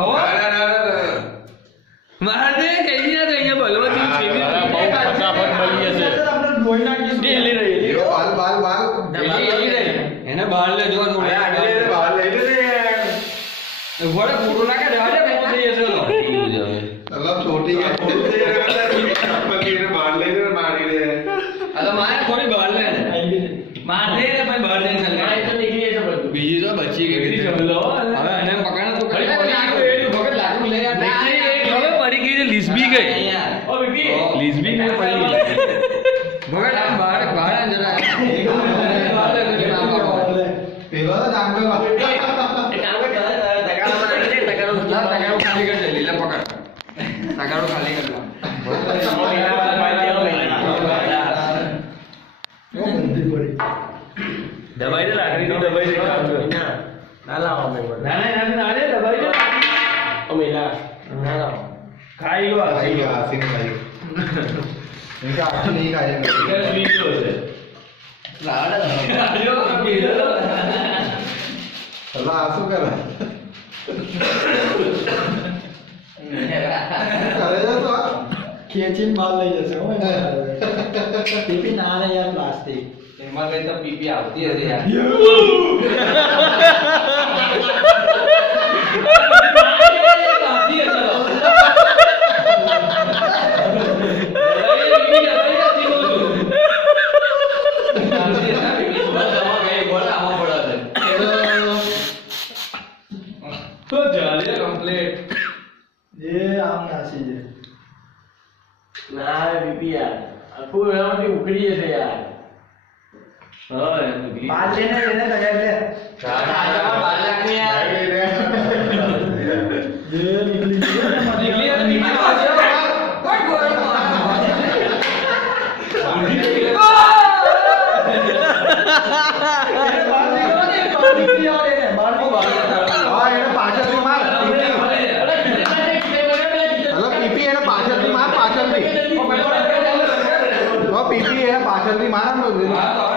હો માર દે કઈ નહીં તો અહીંયા બોલવા તું કેવી બહુ ફટાફટ બળી જશે આપણે ધોઈ નાખીશું ઢીલી રહી એને બહાર લે જો થોડે આગળ વડે પૂરો નાખે રહેવા દે બહુ થઈ જશે આ તો મારે થોડી બહાર લે માર દે ને ભાઈ બહાર જઈને સલગાય તો નીકળી જશે બધું બીજી તો બચી ગઈ બીજી જમલો હવે એને પકડ તો ખાલી પડી ગયું ભગત લાકડું લઈ આ હવે પડી ગઈ લીસબી ગઈ ઓ બીબી લીસબી ગઈ પડી ગઈ ભગત આમ બહાર બહાર આ જરા તગારો ખાલી કર દે લીલા પકડ તગારો ખાલી કર દબાઈ દે લાકડી ની દબાઈ દે ના લાવો અમે ના દબાઈ દે અમે ના લાવો ખાઈ ગયો ખેંચીને બહાર લઈ જશે હો પીપી ના રે યાર પ્લાસ્ટિક એમાં કઈ તો પીપી આવતી હતી યાર એ આમ નાસી છે ના બીબી યાર આખું એમાંથી ઉખડી જશે યાર બાર લેને એને તગાર લે એ નીકળી પાછળથી મારા